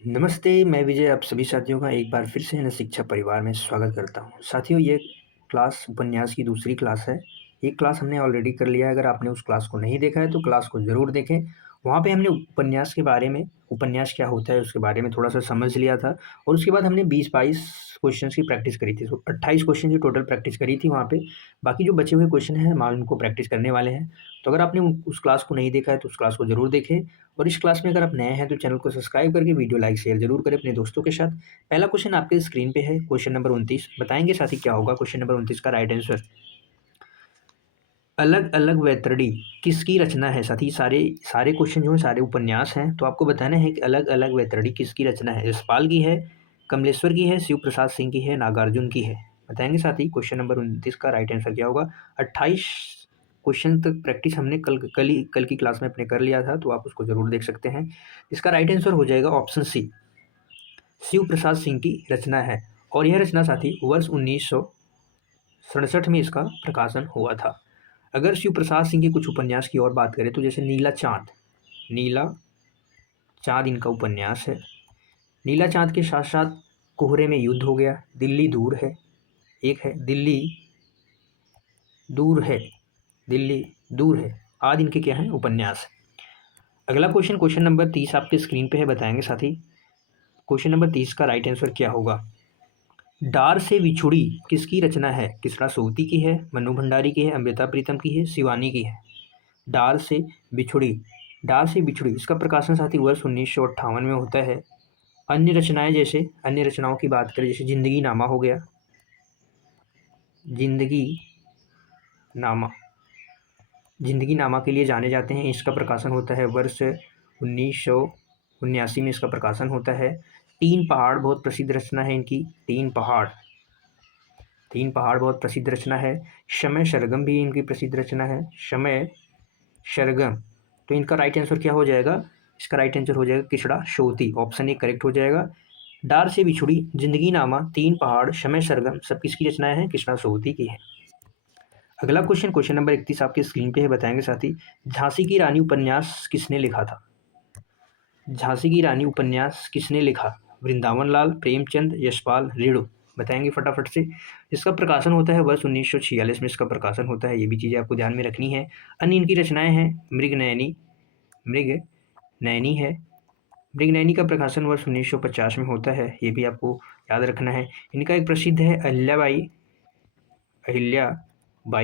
नमस्ते, मैं विजय आप सभी साथियों का एक बार फिर से है ना शिक्षा परिवार में स्वागत करता हूँ। साथियों ये क्लास उपन्यास की दूसरी क्लास है। एक क्लास हमने ऑलरेडी कर लिया है, अगर आपने उस क्लास को नहीं देखा है तो क्लास को ज़रूर देखें। वहाँ पे हमने उपन्यास के बारे में, उपन्यास क्या होता है उसके बारे में थोड़ा-सा समझ लिया था और उसके बाद हमने 20-22 क्वेश्चन्स की प्रैक्टिस करी थी। तो 28 क्वेश्चन की टोटल प्रैक्टिस करी थी वहाँ पे। बाकी जो बचे हुए क्वेश्चन हैं हम उनको प्रैक्टिस करने वाले हैं। तो अगर आपने उस क्लास को नहीं देखा है तो उस क्लास को ज़रूर देखें। और इस क्लास में अगर आप नए हैं तो चैनल को सब्सक्राइब करके वीडियो लाइक शेयर ज़रूर करें अपने दोस्तों के साथ। पहला क्वेश्चन आपके स्क्रीन पे है, क्वेश्चन नंबर 29 बताएँगे साथी क्या होगा क्वेश्चन नंबर 29 का राइट आंसर? अलग-अलग वैतरणी किसकी रचना है? साथी सारे सारे क्वेश्चन जो हैं सारे उपन्यास हैं, तो आपको बताना है कि अलग-अलग वैतरणी किसकी रचना है? यशपाल की है, कमलेश्वर की है, शिव प्रसाद सिंह की है, नागार्जुन की है? बताएँगे साथी क्वेश्चन नंबर 29 का राइट आंसर क्या होगा? 28 क्वेश्चन तक प्रैक्टिस हमने कल की क्लास में अपने कर लिया था, तो आप उसको ज़रूर देख सकते हैं। इसका राइट आंसर हो जाएगा ऑप्शन सी, शिव प्रसाद सिंह की रचना है और यह रचना साथी वर्ष 1967 में इसका प्रकाशन हुआ था। अगर शिव प्रसाद सिंह के कुछ उपन्यास की और बात करें तो जैसे नीला चाँद इनका उपन्यास है। नीला चाँद के साथ-साथ कोहरे में युद्ध हो गया, दिल्ली दूर है, एक है दूर है दिल्ली दूर है, आदि इनके क्या हैं उपन्यास। अगला क्वेश्चन नंबर 30 आपके स्क्रीन पे है बताएँगे साथी। क्वेश्चन नंबर 30 का राइट आंसर क्या होगा? डार से बिछुड़ी किसकी रचना है? कृष्णा सोवती की है, मन्नू भंडारी की है, अमृता प्रीतम की है, शिवानी की है? डार से बिछुड़ी डार से बिछुड़ी इसका प्रकाशन साथी वर्ष 1958 में होता है। अन्य रचनाओं की बात करें जैसे जिंदगी नामा जिंदगी नामा के लिए जाने जाते हैं, इसका प्रकाशन होता है वर्ष 1979 में इसका प्रकाशन होता है। तीन पहाड़ बहुत प्रसिद्ध रचना है इनकी, तीन पहाड़ बहुत प्रसिद्ध रचना है। शमय सरगम भी इनकी प्रसिद्ध रचना है, शमय सरगम। तो इनका राइट आंसर क्या हो जाएगा? इसका राइट आंसर हो जाएगा कृष्णा सोवती, ऑप्शन ए करेक्ट हो जाएगा। डार से बिछुड़ी, जिंदगी नामा, तीन पहाड़, शमय सरगम सब किसकी रचनाएं हैं? कृष्णा सोवती की है। अगला क्वेश्चन नंबर 31 आपके स्क्रीन पे है बताएंगे साथी। झांसी की रानी उपन्यास किसने लिखा था? झांसी की रानी उपन्यास किसने लिखा? वृंदावन लाल, प्रेमचंद, यशपाल, रेणु? बताएंगे फटाफट से। इसका प्रकाशन होता है वर्ष 1946 में इसका प्रकाशन होता है, ये भी चीज़ें आपको ध्यान में रखनी है। अन्य इनकी रचनाएं हैं मृग नयनी है। मृग नयनी का प्रकाशन वर्ष 1950 में होता है, ये भी आपको याद रखना है। इनका एक प्रसिद्ध है अहिल्याबाई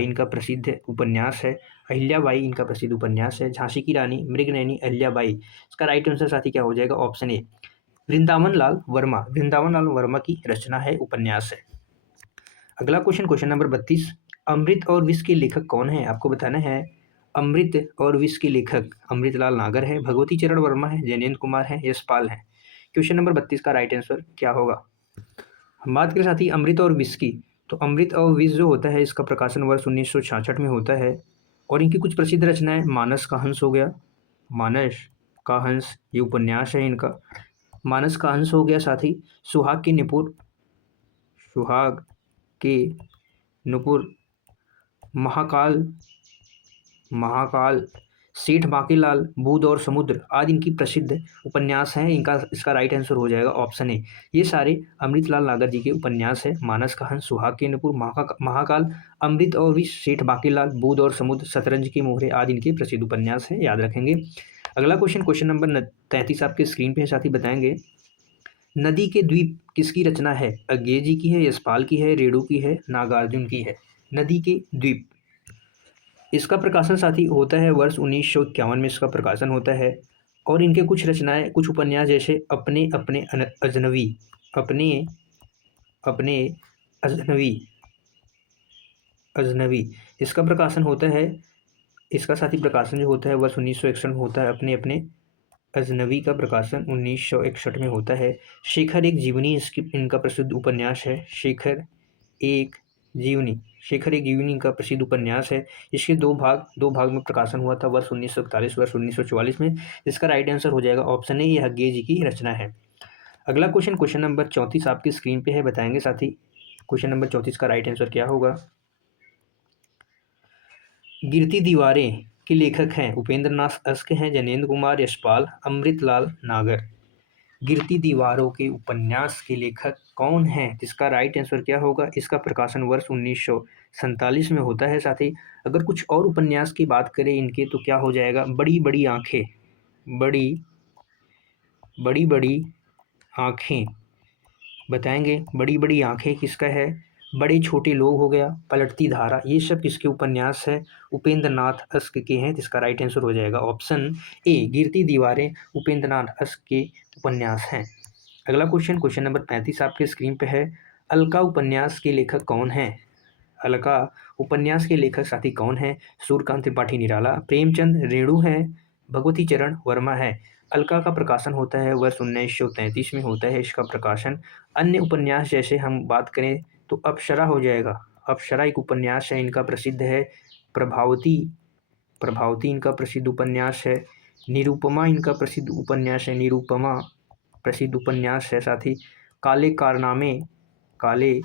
इनका प्रसिद्ध उपन्यास है। अहिल्याबाई इनका प्रसिद्ध उपन्यास है। झांसी की रानी, मृगनयनी, अहिल्याबाई। इसका राइट आंसर साथी क्या हो जाएगा? ऑप्शन ए वृंदावन लाल वर्मा की रचना है, उपन्यास है। अगला क्वेश्चन नंबर 32। अमृत और विष के लेखक कौन है? आपको बताना है। अमृत और विष के लेखक अमृतलाल नागर है, भगवती चरण वर्मा है, जयनेंद्र कुमार है, यशपाल है? क्वेश्चन नंबर 32 का राइट आंसर क्या होगा? हम बात करें साथी अमृत और विष की, तो अमृत और विष जो होता है इसका प्रकाशन वर्ष 1966 में होता है और इनकी कुछ प्रसिद्ध रचनाएं मानस का हंस हो गया, मानस का हंस ये उपन्यास है इनका, मानस का हंस हो गया साथी। सुहाग के नुपुर, महाकाल महाकाल, सेठ बांकीलाल, बूंद और समुद्र आदि इनकी प्रसिद्ध उपन्यास हैं। इसका राइट आंसर हो जाएगा ऑप्शन ए। ये सारे अमृतलाल नागर जी के उपन्यास है। मानस का हंस, सुहाग के नुपुर, महाकाल, अमृत और विष, सेठ बांकीलाल, बूंद और समुद्र, शतरंज के मोहरे आदि इनके प्रसिद्ध उपन्यास हैं, याद रखेंगे। अगला क्वेश्चन नंबर 33 आपके स्क्रीन पे साथी बताएंगे। नदी के द्वीप किसकी रचना है? अज्ञे जी की है, यशपाल की है, रेणु की है, नागार्जुन की है? नदी के द्वीप इसका प्रकाशन साथी होता है वर्ष 1951 में इसका प्रकाशन होता है और इनके कुछ रचनाएं, कुछ उपन्यास जैसे अपने अपने अजनबी, अपने अपने अजनबी अजनबी इसका प्रकाशन होता है। इसका साथी प्रकाशन जो होता है वर्ष 1961 में होता है। अपने अपने अजनबी का प्रकाशन 1961 में होता है। शेखर एक जीवनी इसकी इनका प्रसिद्ध उपन्यास है। एक जीवनी शेखर एक जीवनी का प्रसिद्ध उपन्यास है। इसके दो भाग में प्रकाशन हुआ था वर्ष 1941 वर्ष 1944 में। इसका राइट आंसर हो जाएगा ऑप्शन ए, ये हग्गे जी की रचना है। अगला क्वेश्चन नंबर 34 आपकी स्क्रीन पे है बताएंगे साथी। क्वेश्चन नंबर 34 का राइट आंसर क्या होगा? गिरती दीवारें के लेखक हैं उपेंद्र नाथ अश्क हैं, जयनेंद्र कुमार, यशपाल, अमृतलाल नागर? गिरती दीवारों के उपन्यास के लेखक कौन हैं? इसका राइट आंसर क्या होगा? इसका प्रकाशन वर्ष 1947 में होता है। साथ ही अगर कुछ और उपन्यास की बात करें इनके तो क्या हो जाएगा? बड़ी बड़ी आंखें, बड़ी बड़ी बड़ी आंखें बताएंगे। बड़ी बड़ी आंखें किसका है? बड़े छोटे लोग हो गया, पलटती धारा, ये सब किसके उपन्यास है? उपेंद्र नाथ अस्क के हैं। जिसका राइट आंसर हो जाएगा ऑप्शन ए, गिरती दीवारें उपेंद्र नाथ अस्क के उपन्यास हैं। अगला क्वेश्चन, क्वेश्चन नंबर 35 आपके स्क्रीन पे है। अलका उपन्यास के लेखक कौन है? अलका उपन्यास के लेखक साथी कौन है? सूर्यकांत त्रिपाठी निराला, प्रेमचंद, रेणु है, भगवती चरण वर्मा है। अलका का प्रकाशन होता है वर्ष 1933 में होता है इसका प्रकाशन। अन्य उपन्यास जैसे हम बात करें तो अप्सरा हो जाएगा। अप्सरा एक उपन्यास है इनका प्रसिद्ध है। प्रभावती, प्रभावती इनका प्रसिद्ध उपन्यास है। निरुपमा इनका प्रसिद्ध उपन्यास है। निरुपमा प्रसिद्ध उपन्यास है। साथ ही काले कारनामे, काले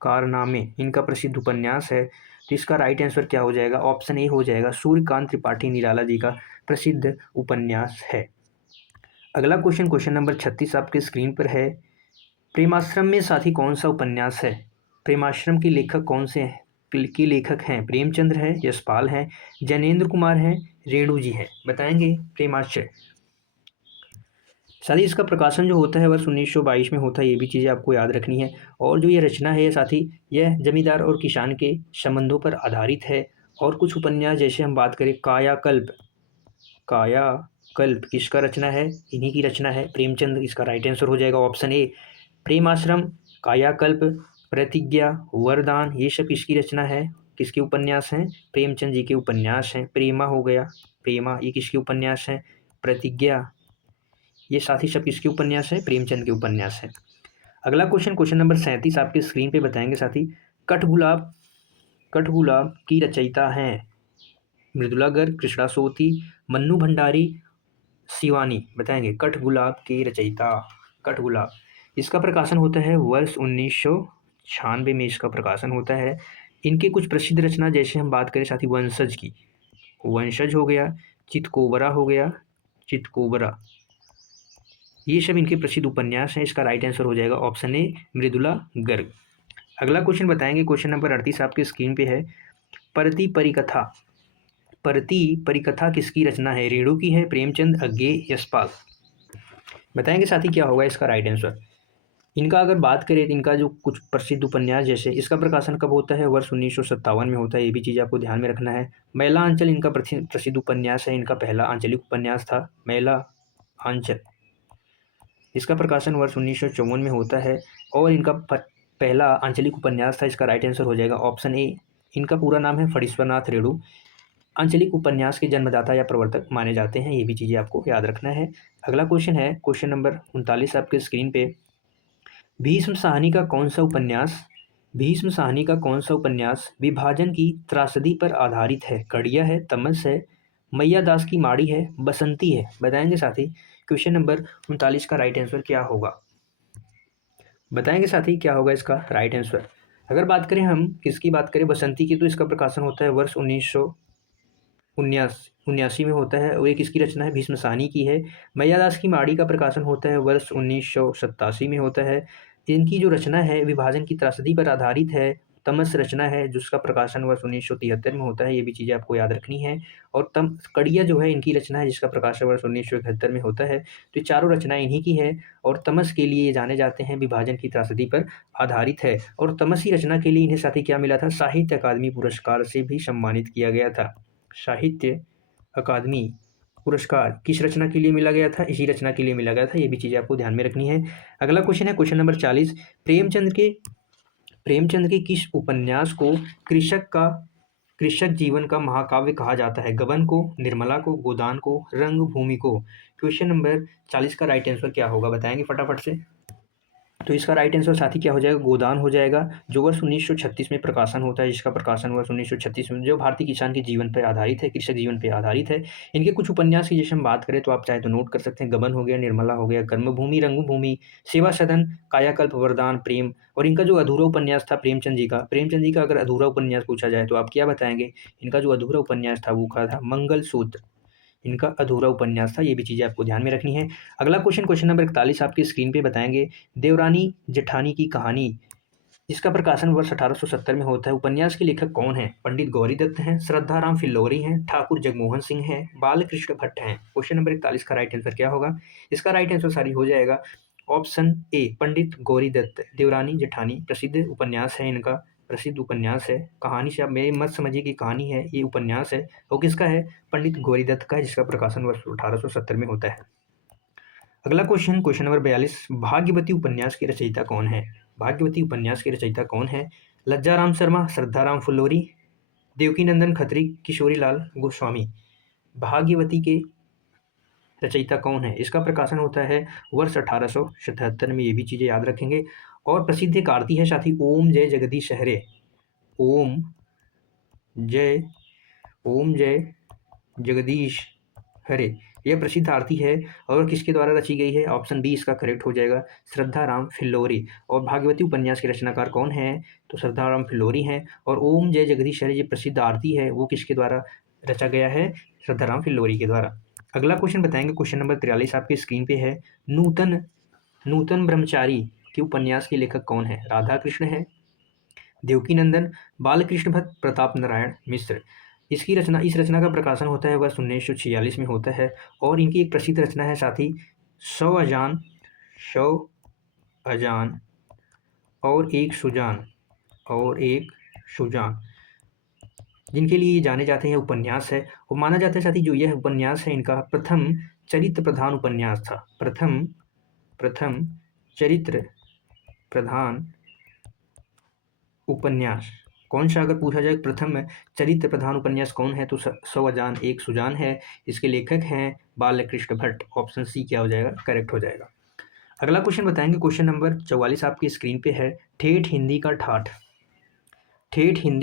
कारनामे इनका प्रसिद्ध उपन्यास है। तो इसका राइट आंसर क्या हो जाएगा? ऑप्शन ए हो जाएगा, सूर्यकांत त्रिपाठी निराला जी का प्रसिद्ध उपन्यास है। अगला क्वेश्चन, क्वेश्चन नंबर 36 आपके स्क्रीन पर है। प्रेमाश्रम में साथी कौन सा उपन्यास है? प्रेमाश्रम के लेखक कौन से हैं? के लेखक हैं प्रेमचंद्र है, यशपाल है, जैनेन्द्र कुमार है, रेणु जी है। बताएंगे प्रेमाश्रम। साथ ही इसका प्रकाशन जो होता है वर्ष 1922 में होता है, ये भी चीज़ें आपको याद रखनी है। और जो ये रचना है साथ ही यह जमींदार और किसान के संबंधों पर आधारित है। और कुछ उपन्यास जैसे हम बात करें कायाकल्प, कायाकल्प किसका रचना है? इन्हीं की रचना है, प्रेमचंद। इसका राइट आंसर हो जाएगा ऑप्शन ए, प्रेमाश्रम, कायाकल्प, प्रतिज्ञा, वरदान, ये सब किसकी रचना है? किसके उपन्यास हैं? प्रेमचंद जी के उपन्यास हैं। प्रेमा हो गया, प्रेमा ये किसके उपन्यास हैं? प्रतिज्ञा, ये साथ ही सब किसके उपन्यास है? प्रेमचंद के उपन्यास है। अगला क्वेश्चन, क्वेश्चन नंबर 37 आपके स्क्रीन पे बताएंगे साथी। कठगुलाब, कठगुलाब की रचयिता हैं मृदुला गर्ग, कृष्णा सोती, मन्नू भंडारी, शिवानी। बताएंगे कठगुलाब की रचयिता। कठगुलाब इसका प्रकाशन होता है वर्ष 1996 में इसका प्रकाशन होता है। इनके कुछ प्रसिद्ध रचना जैसे हम बात करें साथी वंशज की, वंशज हो गया, चितकोबरा हो गया, चितकोबरा, ये सब इनके प्रसिद्ध उपन्यास हैं। इसका राइट आंसर हो जाएगा ऑप्शन ए, मृदुला गर्ग। अगला क्वेश्चन बताएंगे, क्वेश्चन नंबर 38 आपके स्क्रीन पे है। परती परिकथा, परती परिकथा किसकी रचना है? रेणु की है, प्रेमचंद, अज्ञे, यशपाल। बताएंगे साथी क्या होगा इसका राइट आंसर। इनका अगर बात करें तो इनका जो कुछ प्रसिद्ध उपन्यास जैसे इसका प्रकाशन कब होता है? वर्ष 1957 में होता है। ये भी चीज़ आपको ध्यान में रखना है। मैला आंचल इनका प्रसिद्ध उपन्यास है। इनका पहला आंचलिक उपन्यास था मैला आंचल। इसका प्रकाशन वर्ष 1954 में होता है और इनका पहला आंचलिक उपन्यास था। इसका राइट आंसर हो जाएगा ऑप्शन ए। इनका पूरा नाम है फणीश्वरनाथ रेणु। आंचलिक उपन्यास के जन्मदाता या प्रवर्तक माने जाते हैं। ये भी चीज़ें आपको याद रखना है। अगला क्वेश्चन है क्वेश्चन नंबर 39 आपके स्क्रीन पे। भीष्म साहनी का कौन सा उपन्यास, भीष्म साहनी का कौन सा उपन्यास विभाजन की त्रासदी पर आधारित है? कड़िया है, तमस है, मैया दास की माड़ी है, बसंती है। बताएंगे साथी क्वेश्चन नंबर 39 का राइट आंसर क्या होगा? बताएंगे साथी क्या होगा इसका राइट आंसर। अगर बात करें हम किसकी बात करें बसंती की, तो इसका प्रकाशन होता है वर्ष 1979 में होता है और ये किसकी रचना है? भीष्म साहनी की है। मैयादास की माड़ी का प्रकाशन होता है वर्ष 1987 में होता है। इनकी जो रचना है विभाजन की त्रासदी पर आधारित है। तमस रचना है जिसका प्रकाशन वर्ष 1973 में होता है। ये भी चीज़ें आपको याद रखनी है। और कड़िया जो है इनकी रचना है जिसका प्रकाशन वर्ष 1971 में होता है। तो ये चारों रचनाएं इन्हीं की है और तमस के लिए ये जाने जाते हैं, विभाजन की त्रासदी पर आधारित है। और तमसी रचना के लिए इन्हें साथी क्या मिला था? साहित्य अकादमी पुरस्कार से भी सम्मानित किया गया था। साहित्य अकादमी पुरस्कार किस रचना के लिए मिला गया था? इसी रचना के लिए मिला गया था। ये भी चीज़ें आपको ध्यान में रखनी है। अगला क्वेश्चन है क्वेश्चन नंबर 40। प्रेमचंद के किस उपन्यास को कृषक जीवन का महाकाव्य कहा जाता है? गबन को, निर्मला को, गोदान को, रंगभूमि को। क्वेश्चन नंबर 40 का राइट आंसर क्या होगा? बताएंगे फटाफट से। तो इसका राइट आंसर साथी क्या हो जाएगा? गोदान हो जाएगा, जो वर्ष 1936 में प्रकाशन होता है। जिसका प्रकाशन वर्ष 1936 में, जो भारतीय किसान के जीवन पर आधारित है, कृषक जीवन पर आधारित है। इनके कुछ उपन्यास की जैसे हम बात करें तो आप चाहे तो नोट कर सकते हैं। गबन हो गया, निर्मला हो गया, कर्मभूमि, रंगभूमि, सेवा सदन, कायाकल्प, वरदान, प्रेम। और इनका जो अधूरा उपन्यास था प्रेमचंद जी का अगर अधूरा उपन्यास पूछा जाए तो आप क्या बताएंगे? इनका जो अधूरा उपन्यास था वो क्या था? मंगलसूत्र। इनका अधूरा उपन्यास था। ये भी चीज़ें आपको ध्यान में रखनी है। अगला क्वेश्चन नंबर 41 आपकी स्क्रीन पे बताएंगे। देवरानी जेठानी की कहानी, इसका प्रकाशन वर्ष 1870 में होता है। उपन्यास के लेखक कौन हैं? पंडित गौरीदत्त हैं, श्रद्धाराम फिल्लोरी हैं, ठाकुर जगमोहन सिंह हैं, बालकृष्ण भट्ट हैं। क्वेश्चन नंबर 41 का राइट आंसर क्या होगा? इसका राइट आंसर सारी हो जाएगा ऑप्शन ए, पंडित गौरीदत्त। देवरानी जेठानी प्रसिद्ध उपन्यास है, इनका प्रसिद्ध उपन्यास है। कहानी से आप मेरी मत समझिए कि कहानी है, ये उपन्यास है। और किसका है? पंडित गौरीदत्त का है, जिसका प्रकाशन वर्ष 1870 में होता है। अगला क्वेश्चन नंबर 42, भाग्यवती उपन्यास की रचयिता कौन है? भाग्यवती उपन्यास की रचयिता कौन है? लज्जाराम शर्मा, श्रद्धाराम फुल्लोरी, देवकीनंदन खत्री, किशोरीलाल गोस्वामी। भाग्यवती के रचयिता कौन है? इसका प्रकाशन होता है वर्ष 1877 में। ये भी चीज़ें याद रखेंगे। और प्रसिद्ध एक आरती है साथी, ओम जय जगदीश हरे। ओम जय जगदीश हरे, यह प्रसिद्ध आरती है और किसके द्वारा रची गई है? ऑप्शन बी इसका करेक्ट हो जाएगा, श्रद्धाराम फिल्लोरी। और भागवती उपन्यास के रचनाकार कौन है? तो श्रद्धाराम फिल्लोरी हैं। और ओम जय जगदीश हरे जो प्रसिद्ध आरती है वो किसके द्वारा रचा गया है? श्रद्धाराम फिल्लोरी के द्वारा। अगला क्वेश्चन बताएंगे, क्वेश्चन नंबर 43 आपकी स्क्रीन पे है। नूतन ब्रह्मचारी के उपन्यास के लेखक कौन है? राधा कृष्ण है, देवकीनंदन, बालकृष्ण भट्ट, प्रताप नारायण मिश्र। इस रचना का प्रकाशन होता है वर्ष 1946 में होता है। और इनकी एक प्रसिद्ध रचना है साथी, सौ अजान और एक सुजान, जिनके लिए जाने जाते हैं उपन्यास है। और माना जाता है साथी जो यह उपन्यास है इनका प्रथम चरित्र प्रधान उपन्यास था। प्रथम चरित्र प्रधान उपन्यास कौन सा? अगर पूछा जाए प्रथम चरित्र प्रधान उपन्यास कौन है, तो सौ अजान एक सुजान है। इसके लेखक हैं बालकृष्ण भट्ट। ऑप्शन सी क्या हो जाएगा? करेक्ट हो जाएगा। अगला क्वेश्चन बताएंगे, क्वेश्चन नंबर 44 आपकी स्क्रीन पे है। ठेठ हिंदी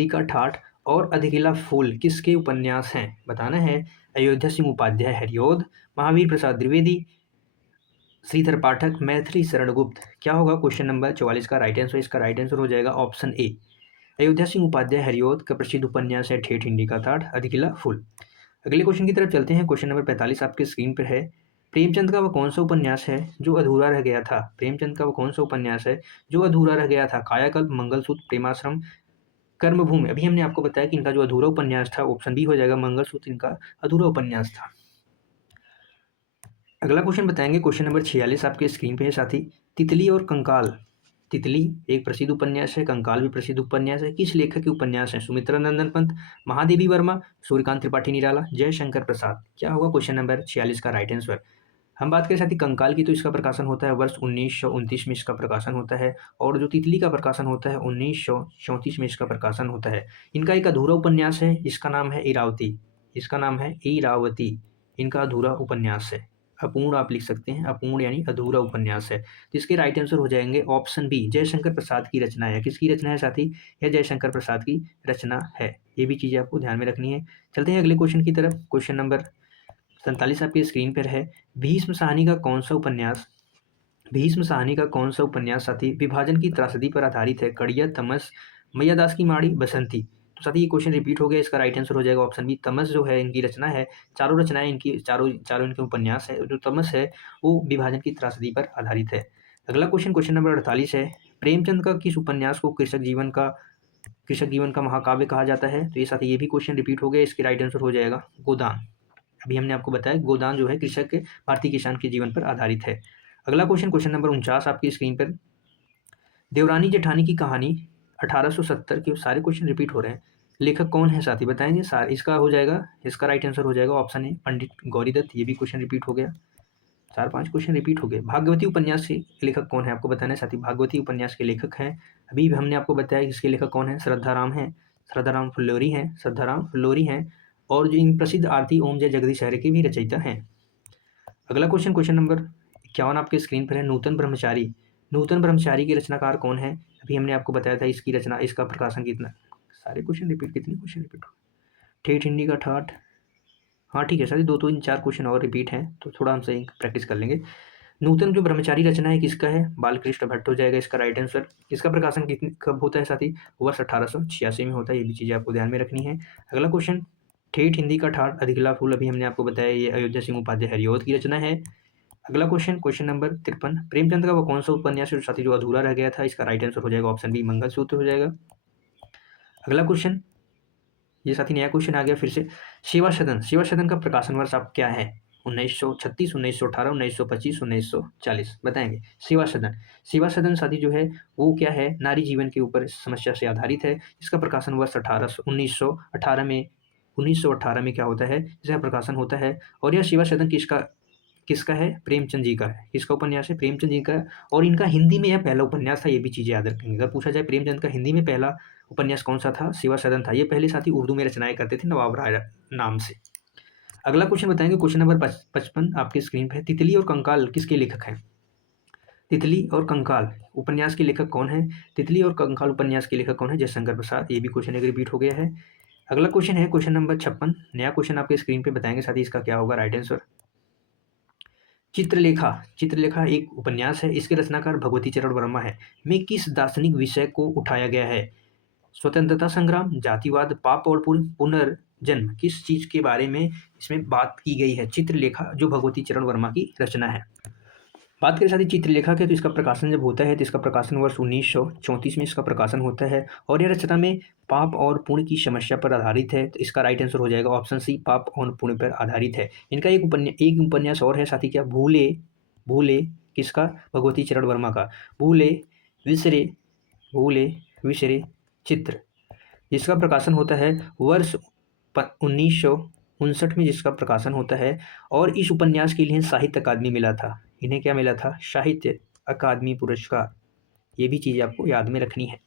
का ठाठ और अधिकिला फूल किसके उपन्यास हैं? बताना है। अयोध्या सिंह उपाध्याय हरिओद, महावीर प्रसाद द्विवेदी, श्रीधर पाठक, मैथिली शरण गुप्त। क्या होगा क्वेश्चन नंबर 44 का राइट आंसर? इसका राइट आंसर हो जाएगा ऑप्शन ए, अयोध्या सिंह उपाध्याय हरिओद का प्रसिद्ध उपन्यास है ठेठ हिंदी का ठाठ, अधिकिला फूल। अगले क्वेश्चन की तरफ चलते हैं। क्वेश्चन नंबर 45 आपके स्क्रीन पर है। प्रेमचंद का वह कौन सा उपन्यास है जो अधूरा रह गया था? प्रेमचंद का वह कौन सा उपन्यास है जो अधूरा रह गया था? कायाकल्प, मंगलसूत्र, प्रेमाश्रम, कर्मभूमि। अभी हमने आपको बताया कि इनका जो अधूरा उपन्यास था ऑप्शन बी हो जाएगा, मंगलसूत्र इनका अधूरा उपन्यास था। अगला क्वेश्चन बताएंगे, क्वेश्चन नंबर 46 आपके स्क्रीन पे है साथी। तितली और कंकाल। तितली एक प्रसिद्ध उपन्यास है, कंकाल भी प्रसिद्ध उपन्यास है। किस लेखक के उपन्यास है? सुमित्रा नंदन पंत, महादेवी वर्मा, सूर्यकांत त्रिपाठी निराला, जयशंकर प्रसाद। क्या होगा क्वेश्चन नंबर 46 का राइट आंसर? हम बात करें साथी कंकाल की, तो इसका प्रकाशन होता है वर्ष 1929 में इसका प्रकाशन होता है। और जो तितली का प्रकाशन होता है 1934 में इसका प्रकाशन होता है। इनका एक अधूरा उपन्यास है, इसका नाम है इरावती। इनका अधूरा उपन्यास है, अपूर्ण आप लिख सकते हैं, अपूर्ण यानी अधूरा उपन्यास है। तो इसके राइट आंसर हो जाएंगे ऑप्शन बी, जयशंकर प्रसाद की रचना है। किसकी रचना है साथी? यह जयशंकर प्रसाद की रचना है। ये भी चीज़ें आपको ध्यान में रखनी है। चलते हैं अगले क्वेश्चन की तरफ। क्वेश्चन नंबर 47 आपकी स्क्रीन पर है। भीष्म साहनी का कौन सा उपन्यास साथी विभाजन की त्रासदी पर आधारित है? कड़िया, तमस, मैयादास की माड़ी, बसंती। तो साथी ये क्वेश्चन रिपीट हो गया, इसका राइट आंसर हो जाएगा ऑप्शन बी, तमस जो है इनकी रचना है। चारों रचनाएं इनकी चारों इनके उपन्यास है। जो तमस है वो विभाजन की त्रासदी पर आधारित है। अगला क्वेश्चन नंबर 48 है। प्रेमचंद का किस उपन्यास को कृषक जीवन का महाकाव्य कहा जाता है? तो ये साथी ये भी क्वेश्चन रिपीट हो गया, इसके राइट आंसर हो जाएगा गोदान। अभी हमने आपको बताया गोदान जो है कृषक के भारतीय किसान के जीवन पर आधारित है। अगला क्वेश्चन नंबर 49 आपकी स्क्रीन पर। देवरानी जेठानी की कहानी 1870 के सारे क्वेश्चन रिपीट हो रहे हैं। लेखक कौन है साथी बताएंगे? इसका हो जाएगा, इसका राइट आंसर हो जाएगा ऑप्शन ए, पंडित गौरीदत्त। ये भी क्वेश्चन रिपीट हो गया, 4-5 क्वेश्चन रिपीट हो गए। भागवती उपन्यास के लेखक कौन है? आपको बताना है साथी, भागवती उपन्यास के लेखक हैं। अभी हमने आपको बताया इसके लेखक कौन है? श्रद्धाराम फुल्लोरी हैं। और जो इन प्रसिद्ध आरती ओम जय जगदीश हरे के भी रचयिता हैं। अगला क्वेश्चन नंबर 51 आपके स्क्रीन पर है। नूतन ब्रह्मचारी के रचनाकार कौन है? अभी हमने आपको बताया था इसका प्रकाशन कितना, सारे क्वेश्चन रिपीट, कितने क्वेश्चन रिपीट हो? ठेठ हिंदी का ठाठ, हाँ ठीक है सर, 2-3-4 क्वेश्चन और रिपीट हैं, तो थोड़ा हम सही प्रैक्टिस कर लेंगे। नूतन जो ब्रह्मचारी रचना है किसका है? बालकृष्ण भट्ट हो जाएगा इसका राइट आंसर। इसका प्रकाशन कब होता है साथी? वर्ष 1886 में होता है। ये भी चीज़ें आपको ध्यान में रखनी है। अगला क्वेश्चन ठेठ हिंदी का ठाठ अधिकला फूल अभी हमने आपको बताया, ये अयोध्या सिंह उपाध्याय हरिऔध की रचना है। अगला क्वेश्चन नंबर 53, प्रेमचंद का वो कौन सा उपन्यास है जो साथी जो अधूरा रह गया था? इसका राइट आंसर हो जाएगा ऑप्शन बी मंगलसूत्र हो जाएगा। अगला क्वेश्चन, ये साथी नया क्वेश्चन आ गया फिर से। सेवा सदन का प्रकाशन वर्ष आप क्या है? 1936, 1918, 1925, 1940 बताएंगे। सेवा सदन साथी जो है वो क्या है? नारी जीवन के ऊपर समस्या से आधारित है। इसका प्रकाशन वर्ष 1918 में क्या होता है? इसका प्रकाशन होता है। और यह सेवा सदन किसका है? प्रेमचंद जी का है। किसका उपन्यास है? प्रेमचंद जी का। और इनका हिंदी में यह पहला उपन्यास था, ये भी चीज़ें याद रखेंगे। अगर पूछा जाए प्रेमचंद का हिंदी में पहला उपन्यास कौन सा था? सेवा सदन था। ये पहले साथी उर्दू में रचनाएं करते थे नवाब राय नाम से। अगला क्वेश्चन बताएंगे, क्वेश्चन नंबर 55 आपकी स्क्रीन पे है। तितली और कंकाल किसके लेखक हैं? तितली और कंकाल उपन्यास के लेखक कौन है? तितली और कंकाल उपन्यास के लेखक कौन है? जयशंकर प्रसाद। ये भी क्वेश्चन एक रिपीट हो गया है। अगला क्वेश्चन है क्वेश्चन नंबर 56, नया क्वेश्चन आपके स्क्रीन पे बताएंगे साथी, इसका क्या होगा राइट आंसर? चित्रलेखा एक उपन्यास है। इसके रचनाकार भगवती चरण वर्मा है। में किस दार्शनिक विषय को उठाया गया है? स्वतंत्रता संग्राम, जातिवाद, पाप और पुनर्जन्म, किस चीज के बारे में इसमें बात की गई है? चित्रलेखा जो भगवती चरण वर्मा की रचना है। बात करें साथी चित्रलेखा के, तो इसका प्रकाशन जब होता है तो इसका प्रकाशन वर्ष 1934 में इसका प्रकाशन होता है। और यह रचना में पाप और पुण्य की समस्या पर आधारित है। तो इसका राइट आंसर हो जाएगा ऑप्शन सी, पाप और पुण्य पर आधारित है। इनका एक उपन्यास और है साथी, क्या? भूले भूले किसका? भगवती चरण वर्मा का। भूले विसरे चित्र, जिसका प्रकाशन होता है वर्ष 1959 में, जिसका प्रकाशन होता है। और इस उपन्यास के लिए साहित्य अकादमी मिला था। इन्हें क्या मिला था? साहित्य अकादमी पुरस्कार। ये भी चीज़ आपको याद में रखनी है।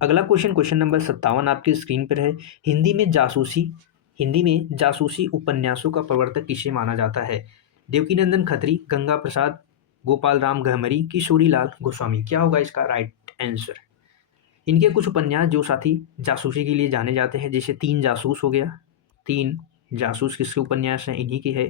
अगला क्वेश्चन नंबर 57 आपकी स्क्रीन पर है। हिंदी में जासूसी उपन्यासों का प्रवर्तक किसे माना जाता है? देवकीनंदन खत्री, गंगा प्रसाद, गोपाल राम गहमरी, किशोरीलाल गोस्वामी। क्या होगा इसका राइट आंसर? इनके कुछ उपन्यास जो साथी जासूसी के लिए जाने जाते हैं, जैसे तीन जासूस हो गया। तीन जासूस किसके उपन्यास हैं? इन्हीं के है।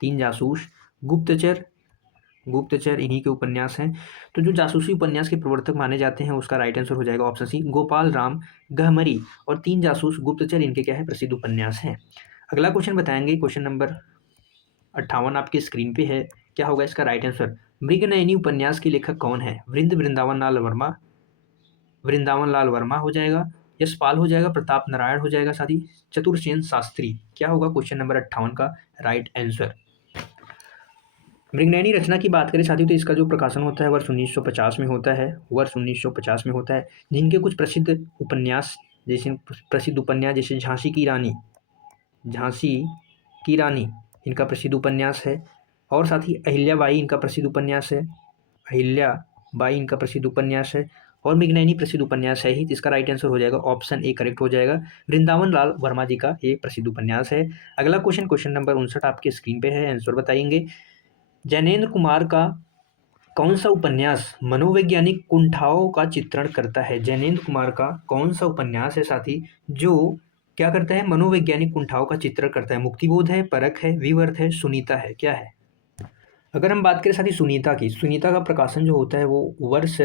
तीन जासूस, गुप्तचर इन्हीं के उपन्यास हैं। तो जो जासूसी उपन्यास के प्रवर्तक माने जाते हैं उसका राइट आंसर हो जाएगा ऑप्शन सी, गोपाल राम गहमरी। और तीन जासूस, गुप्तचर इनके क्या है? प्रसिद्ध उपन्यास हैं। अगला क्वेश्चन बताएंगे, क्वेश्चन नंबर 58 आपकी स्क्रीन पे है। क्या होगा इसका राइट आंसर? मृगनयनी उपन्यास के लेखक कौन है? वृंदावन लाल वर्मा हो जाएगा, यशपाल हो जाएगा, प्रताप नारायण हो जाएगा साथी, चतुर्सेन शास्त्री। क्या होगा क्वेश्चन नंबर 58 का राइट आंसर? मृगनयनी रचना की बात करें साथी तो इसका जो प्रकाशन होता है वर्ष 1950 में होता है। जिनके कुछ प्रसिद्ध उपन्यास जैसे झांसी की रानी इनका प्रसिद्ध उपन्यास है। और साथ ही अहिल्याबाई इनका प्रसिद्ध उपन्यास है। और मृगनयनी प्रसिद्ध उपन्यास है ही। इसका राइट आंसर हो जाएगा ऑप्शन ए करेक्ट हो जाएगा, वृंदावन लाल वर्मा जी का ये प्रसिद्ध उपन्यास है। अगला क्वेश्चन नंबर 59 आपके स्क्रीन पे है, आंसर बताएंगे। जैनेन्द्र कुमार का कौन सा उपन्यास मनोवैज्ञानिक कुंठाओं का चित्रण करता है? जैनेन्द्र कुमार का कौन सा उपन्यास है साथी जो क्या करता है? मनोवैज्ञानिक कुंठाओं का चित्रण करता है। मुक्तिबोध है, परख है, विवर्त है, सुनीता है, क्या है? अगर हम बात करें साथी सुनीता का प्रकाशन जो होता है वो वर्ष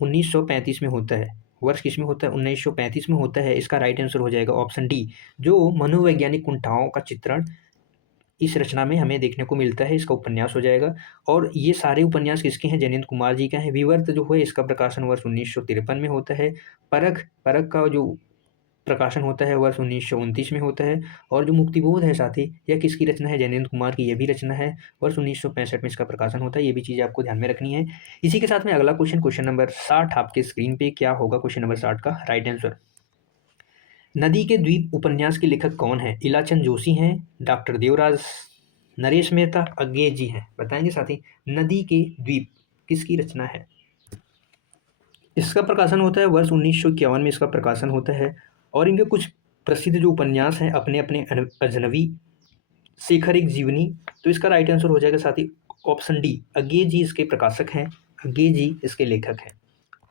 1935 में होता है। वर्ष किस में होता है? 1935 में होता है। इसका राइट आंसर हो जाएगा ऑप्शन डी, जो मनोवैज्ञानिक कुंठाओं का चित्रण इस रचना में हमें देखने को मिलता है। इसका उपन्यास हो जाएगा। और ये सारे उपन्यास किसके हैं? जैनेन्द्र कुमार जी का है। विवर्त जो है इसका प्रकाशन वर्ष 1953 में होता है। परख का जो प्रकाशन होता है वर्ष 1929 में होता है। और जो मुक्तिबोध है साथी यह किसकी रचना है? जैनेन्द्र कुमार की, यह भी रचना है। वर्ष 1965 में इसका प्रकाशन होता है। ये भी चीज़ आपको ध्यान में रखनी है। इसी के साथ में अगला क्वेश्चन नंबर 60 आपके स्क्रीन पे। क्या होगा क्वेश्चन नंबर 60 का राइट आंसर? नदी के द्वीप उपन्यास के लेखक कौन है? इलाचंद जोशी हैं, डॉक्टर देवराज, नरेश मेहता, अज्ञे जी हैं। बताएंगे साथी नदी के द्वीप किसकी रचना है? इसका प्रकाशन होता है वर्ष 1951 में इसका प्रकाशन होता है। और इनके कुछ प्रसिद्ध जो उपन्यास हैं अपने अपने अजनबी, शेखर एक जीवनी। तो इसका राइट आंसर हो जाएगा साथी ऑप्शन डी, अज्ञे जी इसके प्रकाशक हैं, अज्ञे जी इसके लेखक हैं।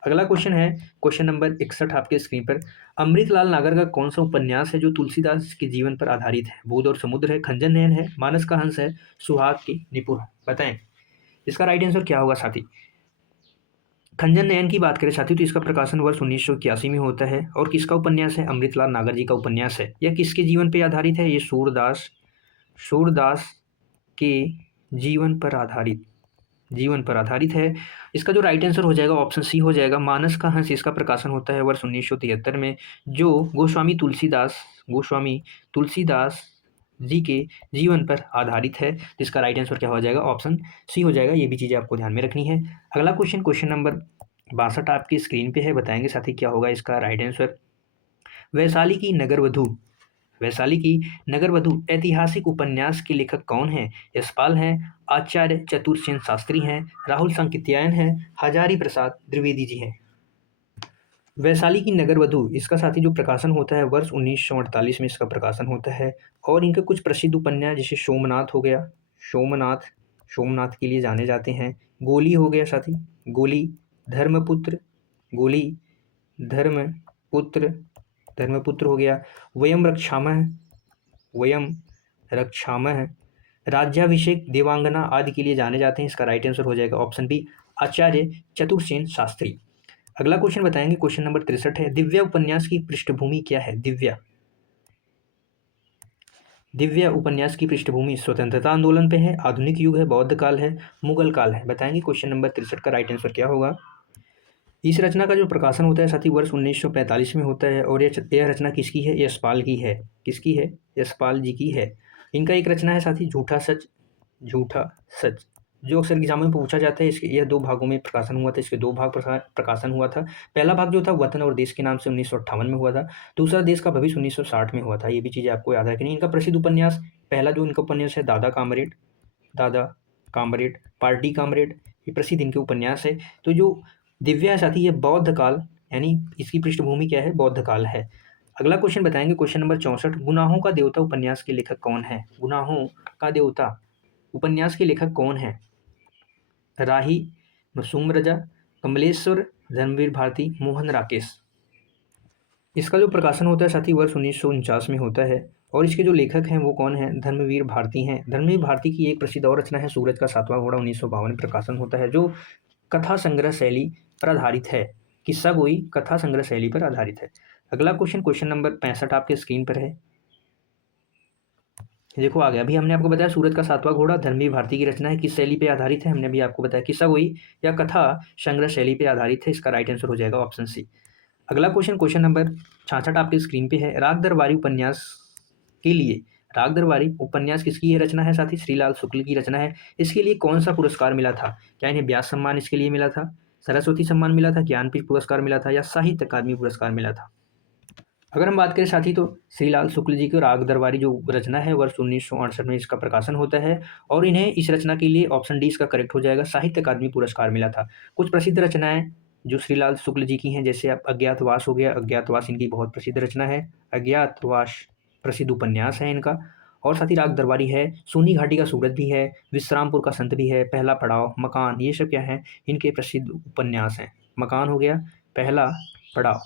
अगला क्वेश्चन है क्वेश्चन नंबर 61 आपके स्क्रीन पर। अमृतलाल नागर का कौन सा उपन्यास है जो तुलसीदास के जीवन पर आधारित है? बोध और समुद्र है, खंजन नयन है, मानस का हंस है, सुहाग के निपुण है। बताएं इसका राइट आंसर क्या होगा साथी? खंजन नयन की बात करें साथियों तो इसका प्रकाशन वर्ष 1981 में होता है। और किसका उपन्यास है? अमृतलाल नागर जी का उपन्यास है। यह किसके जीवन पर आधारित है? ये सूरदास के जीवन पर आधारित है। इसका जो राइट आंसर हो जाएगा ऑप्शन सी हो जाएगा, मानस का हंस। इसका प्रकाशन होता है वर्ष 1973 में, जो गोस्वामी तुलसीदास जी के जीवन पर आधारित है। इसका राइट आंसर क्या हो जाएगा? ऑप्शन सी हो जाएगा। ये भी चीज़ें आपको ध्यान में रखनी है। अगला क्वेश्चन नंबर 62 आपकी स्क्रीन पे है, बताएंगे साथी क्या होगा इसका राइट आंसर। वैशाली की नगरवधु ऐतिहासिक उपन्यास के लेखक कौन हैं? यशपाल हैं, आचार्य चतुरसेन शास्त्री हैं, राहुल सांकृत्यायन हैं, हजारी प्रसाद द्विवेदी जी हैं। वैशाली की नगरवधु इसका साथी जो प्रकाशन होता है वर्ष 1948 में इसका प्रकाशन होता है। और इनके कुछ प्रसिद्ध उपन्यास जैसे सोमनाथ हो गया, सोमनाथ के लिए जाने जाते हैं। गोली हो गया साथी, गोली धर्मपुत्र हो गया। वयम रक्षामः, राज्याभिषेक, देवांगना आदि के लिए जाने जाते हैं। इसका राइट आंसर हो जाएगा ऑप्शन बी, आचार्य चतुरसेन शास्त्री। अगला क्वेश्चन बताएंगे, क्वेश्चन नंबर 63 है। दिव्या उपन्यास की पृष्ठभूमि क्या है? दिव्या उपन्यास की पृष्ठभूमि स्वतंत्रता आंदोलन पे है, आधुनिक युग है, बौद्ध काल है, मुगल काल है। बताएंगे क्वेश्चन नंबर 63 का राइट आंसर क्या होगा। इस रचना का जो प्रकाशन होता है साथी वर्ष 1945 में होता है। और यह रचना किसकी है? यशपाल की है। किसकी है? यशपाल जी की है। इनका एक रचना है साथी झूठा सच, जो अक्सर एग्जाम में पूछा जाता है। इसके यह 2 भागों में प्रकाशन हुआ था। इसके 2 भाग प्रकाशन हुआ था। पहला भाग जो था वतन और देश के नाम से 1958 में हुआ था। दूसरा देश का भविष्य 1960 में हुआ था। ये भी चीज़ें आपको याद रखनी। इनका प्रसिद्ध उपन्यास, पहला जो इनका उपन्यास है दादा कामरेड, पार्टी कामरेड, ये प्रसिद्ध इनके उपन्यास है। तो जो दिव्या है साथी ये बौद्ध काल, यानी इसकी पृष्ठभूमि क्या है? बौद्ध काल है। अगला क्वेश्चन बताएंगे, क्वेश्चन नंबर 64। गुनाहों का देवता उपन्यास के लेखक कौन है? गुनाहों का देवता उपन्यास के लेखक कौन है? राही, मसूम रजा, कमलेश्वर, धर्मवीर भारती, मोहन राकेश। इसका जो प्रकाशन होता है साथी वर्ष 1949 में होता है। और इसके जो लेखक हैं वो कौन है? धर्मवीर भारती हैं। धर्मवीर भारती की एक प्रसिद्ध और रचना है सूरज का 7वां घोड़ा, 1952 में प्रकाशन होता है, जो कथा संग्रह शैली पर आधारित है। किस्सा गोई कथा संग्रह शैली पर आधारित है। अगला क्वेश्चन नंबर 65 आपके स्क्रीन पर है। देखो आ गया। अभी हमने आपको बताया सूरज का 7वां घोड़ा धर्मवीर भारती की रचना है, किस शैली पे आधारित है? हमने भी आपको बताया किस्सा गोई या कथा संग्रह शैली पे आधारित है। इसका राइट आंसर हो जाएगा ऑप्शन सी। अगला क्वेश्चन नंबर 66 आपके स्क्रीन पे है। राग दरबारी उपन्यास किसकी ये रचना है साथी? श्रीलाल शुक्ल की रचना है। इसके लिए कौन सा पुरस्कार मिला था? क्या इन्हें व्यास सम्मान इसके लिए मिला था, सरस्वती सम्मान मिला था, ज्ञानपीठ पुरस्कार मिला था, या साहित्य अकादमी पुरस्कार मिला था? अगर हम बात करें साथी तो श्रीलाल शुक्ल जी की राग दरबारी जो रचना है वर्ष 1968 में इसका प्रकाशन होता है। और इन्हें इस रचना के लिए ऑप्शन डी इसका करेक्ट हो जाएगा, साहित्य अकादमी पुरस्कार मिला था। कुछ प्रसिद्ध रचनाएं जो श्रीलाल शुक्ल जी की हैं, जैसे आप अज्ञातवास हो गया, अज्ञातवास इनकी बहुत प्रसिद्ध रचना है। अज्ञातवास प्रसिद्ध उपन्यास है इनका। और साथ ही राग दरबारी है, सोनी घाटी का सूरज भी है, विश्रामपुर का संत भी है, पहला पड़ाव, मकान, ये सब क्या है? इनके प्रसिद्ध उपन्यास हैं। मकान हो गया, पहला पड़ाव,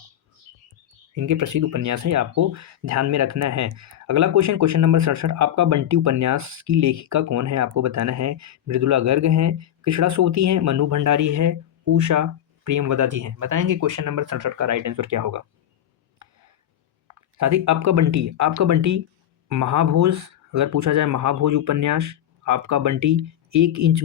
इनके प्रसिद्ध उपन्यास है, आपको ध्यान में रखना है। अगला क्वेश्चन नंबर 67। आपका बंटी उपन्यास की लेखिका कौन है? आपको बताना है। मृदुला गर्ग हैं, कृष्णा सोती हैं, मनु भंडारी है, उषा प्रियमवदा जी हैं। बताएंगे क्वेश्चन नंबर 67 का राइट आंसर क्या होगा। साथी आपका बंटी महाभोज, अगर पूछा जाए महाभोज उपन्यास, आपका बंटी, 1 इंच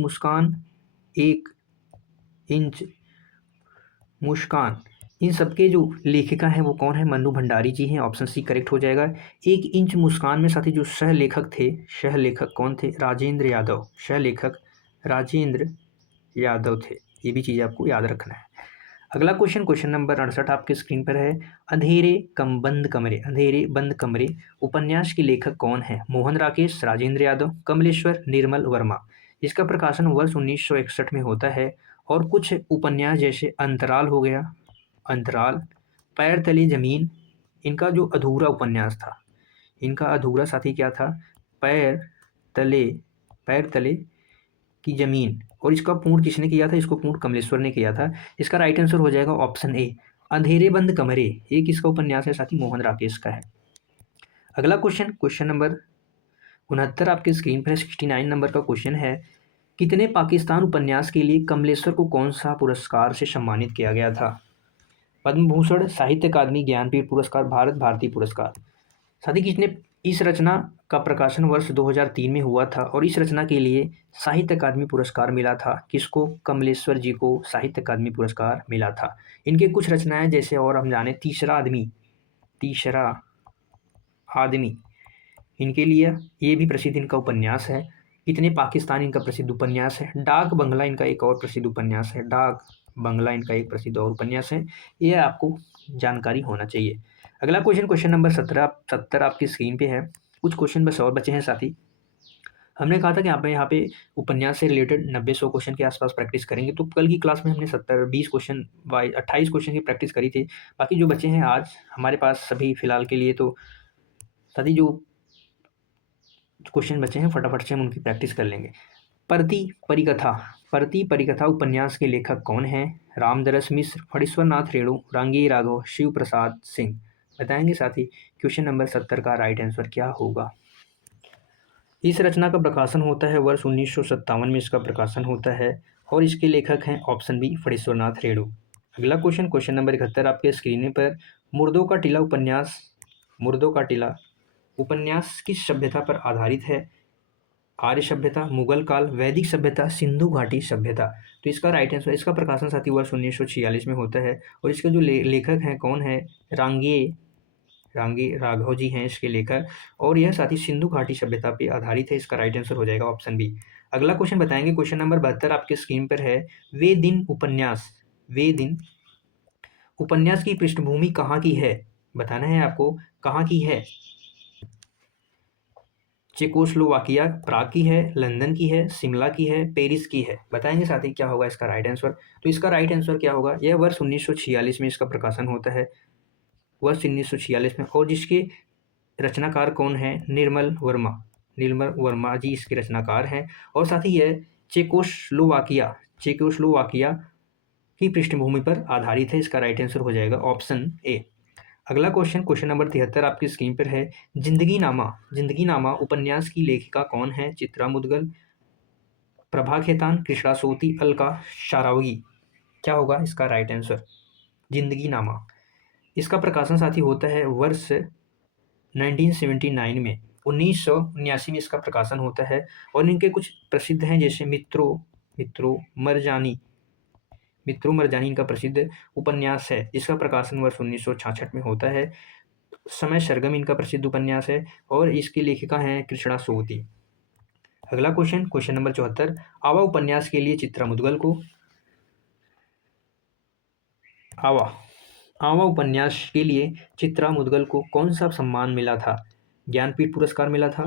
मुस्कान, इन सबके जो लेखिका हैं वो कौन है? मन्नू भंडारी जी हैं। ऑप्शन सी करेक्ट हो जाएगा। 1 इंच मुस्कान में साथी जो सहलेखक कौन थे? राजेंद्र यादव थे। ये भी चीज़ आपको याद रखना है। अगला क्वेश्चन नंबर 68 आपके स्क्रीन पर है। अंधेरे बंद कमरे उपन्यास के लेखक कौन है? मोहन राकेश, राजेंद्र यादव, कमलेश्वर, निर्मल वर्मा। इसका प्रकाशन वर्ष 1961 में होता है। और कुछ उपन्यास जैसे अंतराल हो गया, पैर तले जमीन, इनका जो अधूरा उपन्यास था, इनका अधूरा साथी क्या था? पैर तले की जमीन। और इसका पूर्ण किसने किया था? इसको पूर्ण कमलेश्वर ने किया था। इसका राइट आंसर हो जाएगा ऑप्शन ए, अंधेरे बंद कमरे। ये किसका उपन्यास है साथी? मोहन राकेश का है। अगला क्वेश्चन नंबर 69 आपके स्क्रीन पर 69 नंबर का क्वेश्चन है। कितने पाकिस्तान उपन्यास के लिए कमलेश्वर को कौन सा पुरस्कार से सम्मानित किया गया था? पद्म भूषण, साहित्य अकादमी, ज्ञानपीठ पुरस्कार, भारत भारती पुरस्कार। साथ ही किसने इस रचना का प्रकाशन वर्ष 2003 में हुआ था और इस रचना के लिए साहित्य अकादमी पुरस्कार मिला था। किसको? कमलेश्वर जी को साहित्य अकादमी पुरस्कार मिला था। इनके कुछ रचनाएं जैसे और हम जाने तीसरा आदमी इनके लिए ये भी प्रसिद्ध इनका उपन्यास है। कितने पाकिस्तान इनका प्रसिद्ध उपन्यास है। डाक बंगला इनका एक और प्रसिद्ध उपन्यास है। डाक बंगला इनका एक प्रसिद्ध और उपन्यास है। ये आपको जानकारी होना चाहिए। अगला क्वेश्चन नंबर 70 आपकी स्क्रीन पे है। कुछ क्वेश्चन बस और बचे हैं साथी। हमने कहा था कि यहाँ पे उपन्यास से रिलेटेड 90-100 क्वेश्चन के आसपास प्रैक्टिस करेंगे। तो कल की क्लास में हमने 20 क्वेश्चन 28 क्वेश्चन की प्रैक्टिस करी थी। बाकी जो बचे हैं आज हमारे पास सभी फिलहाल के लिए, तो साथी जो क्वेश्चन बचे हैं फटाफट से हम उनकी प्रैक्टिस कर लेंगे। परती परिकथा उपन्यास के लेखक कौन हैं? रामदरस मिश्र, फणीश्वर नाथ रेणु, रांगी राघव, शिव प्रसाद सिंह। बताएंगे साथी क्वेश्चन नंबर 70 का राइट आंसर क्या होगा। इस रचना का प्रकाशन होता है वर्ष 1957 में इसका प्रकाशन होता है और इसके लेखक हैं ऑप्शन बी फणीश्वर नाथ रेणु। अगला क्वेश्चन नंबर 71 आपके स्क्रीन पर। मुर्दों का टीला उपन्यास किस सभ्यता पर आधारित है? आर्य सभ्यता, मुगल काल, वैदिक सभ्यता, सिंधु घाटी सभ्यता। तो इसका राइट आंसर, इसका प्रकाशन साथी वर्ष 1946 में होता है और इसके जो लेखक हैं कौन है? रांगे राघव जी हैं इसके लेखक और यह साथी सिंधु घाटी सभ्यता पे आधारित है। इसका राइट आंसर हो जाएगा ऑप्शन बी। अगला क्वेश्चन बताएंगे क्वेश्चन नंबर 72 आपके स्क्रीन पर है। वे दिन उपन्यास की पृष्ठभूमि कहाँ की है? बताना है आपको कहाँ की है। चेकोस्लोवाकिया प्राग की है, लंदन की है, शिमला की है, पेरिस की है। बताएंगे साथी क्या होगा इसका राइट आंसर। तो इसका राइट आंसर क्या होगा? यह वर्ष 1946 में इसका प्रकाशन होता है, वर्ष 1946 में। और जिसके रचनाकार कौन है? निर्मल वर्मा जी इसके रचनाकार हैं और साथ ही यह चेकोस्लोवाकिया की पृष्ठभूमि पर आधारित है। इसका राइट आंसर हो जाएगा ऑप्शन ए। अगला क्वेश्चन नंबर 73 आपकी स्क्रीन पर है। जिंदगी नामा उपन्यास की लेखिका कौन है? चित्रा मुदगल, प्रभा खेतान, कृष्णा सोती, अलका शारावगी। क्या होगा इसका राइट आंसर? जिंदगी नामा। इसका प्रकाशन साथी होता है वर्ष 1979 में, 1979 में इसका प्रकाशन होता है और इनके कुछ प्रसिद्ध हैं जैसे मित्रों मरजानी इनका प्रसिद्ध उपन्यास है जिसका प्रकाशन वर्ष 1966 में होता है। समय सरगम इनका प्रसिद्ध उपन्यास है और इसकी लेखिका हैं कृष्णा सोती। अगला क्वेश्चन नंबर 74। आवा उपन्यास के लिए चित्रा मुदगल को आवा उपन्यास के लिए चित्रा मुदगल को कौन सा सम्मान मिला था? ज्ञानपीठ पुरस्कार मिला था,